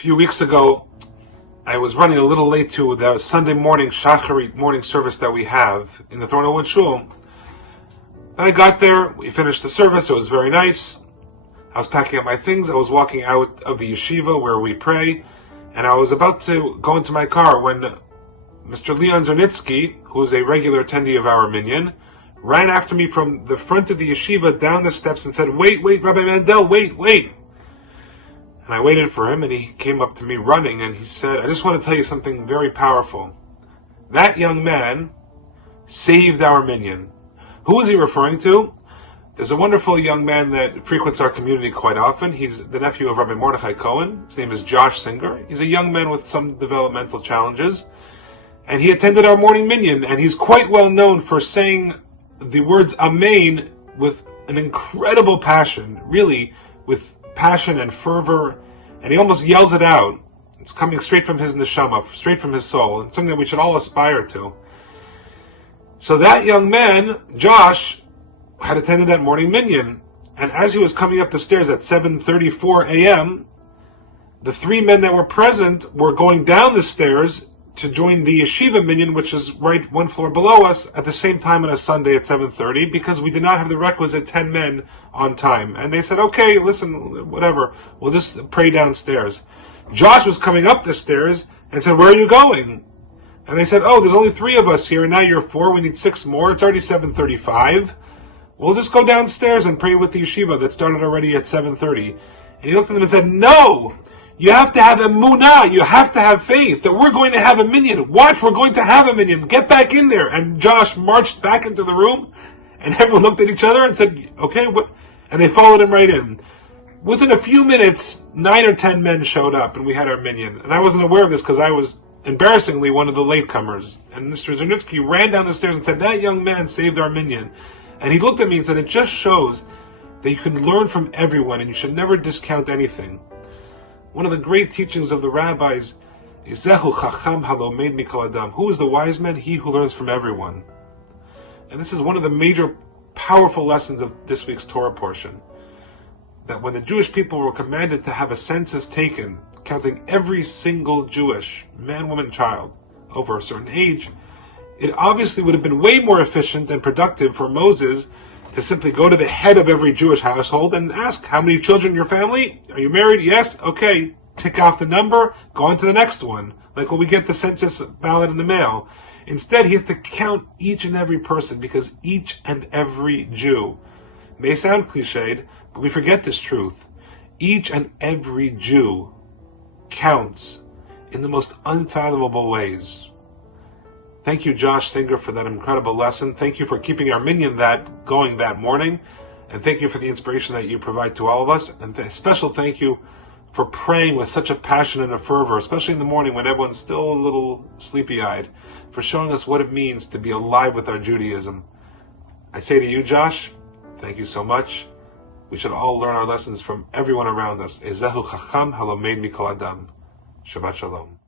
few weeks ago, I was running a little late to the Sunday morning Shacharit morning service that we have in the Thornhill Shul. Then I got there, we finished the service, it was very nice. I was packing up my things, I was walking out of the yeshiva where we pray, and I was about to go into my car when Mr. Leon Zernitsky, who is a regular attendee of our minyan, ran after me from the front of the yeshiva down the steps and said, wait, Rabbi Mandel, wait. And I waited for him, and he came up to me running, and he said, I just want to tell you something very powerful. That young man saved our minyan. Who is he referring to? There's a wonderful young man that frequents our community quite often. He's the nephew of Rabbi Mordechai Cohen. His name is Josh Singer. He's a young man with some developmental challenges. And he attended our morning minyan, and he's quite well known for saying the words Amen with an incredible passion, really with passion and fervor, and he almost yells it out. It's coming straight from his neshama, straight from his soul. It's something that we should all aspire to. So that young man, Josh, had attended that morning minyan, and as he was coming up the stairs at 7:34 a.m., the three men that were present were going down the stairs to join the yeshiva minyan, which is right one floor below us, at the same time on a Sunday at 7:30, because we did not have the requisite 10 men on time. And they said, okay, listen, whatever, we'll just pray downstairs. Josh was coming up the stairs and said, where are you going? And they said, oh, there's only 3 of us here, and now you're 4, we need 6 more, it's already 7:35. We'll just go downstairs and pray with the yeshiva that started already at 7:30. And he looked at them and said, no! You have to have emunah, you have to have faith that we're going to have a minyan. Watch, we're going to have a minyan. Get back in there. And Josh marched back into the room, and everyone looked at each other and said, okay, what? And they followed him right in. Within a few minutes, 9 or 10 men showed up, and we had our minyan. And I wasn't aware of this because I was embarrassingly one of the latecomers. And Mr. Zernitsky ran down the stairs and said, that young man saved our minyan. And he looked at me and said, it just shows that you can learn from everyone and you should never discount anything. One of the great teachings of the rabbis is Zehu Chacham Halomed Mikol Adam. Who is the wise man? He who learns from everyone. And this is one of the major powerful lessons of this week's Torah portion. That when the Jewish people were commanded to have a census taken, counting every single Jewish man, woman, child over a certain age, it obviously would have been way more efficient and productive for Moses to simply go to the head of every Jewish household and ask, how many children in your family? Are you married? Yes? Okay. Tick off the number, go on to the next one. Like when we get the census ballot in the mail. Instead, he has to count each and every person, because each and every Jew, may sound cliched, but we forget this truth. Each and every Jew counts in the most unfathomable ways. Thank you, Josh Singer, for that incredible lesson. Thank you for keeping our minyan going that morning. And thank you for the inspiration that you provide to all of us. And a special thank you for praying with such a passion and a fervor, especially in the morning when everyone's still a little sleepy-eyed, for showing us what it means to be alive with our Judaism. I say to you, Josh, thank you so much. We should all learn our lessons from everyone around us. Ezehu Chacham Halomed Mikol Adam. Shabbat Shalom.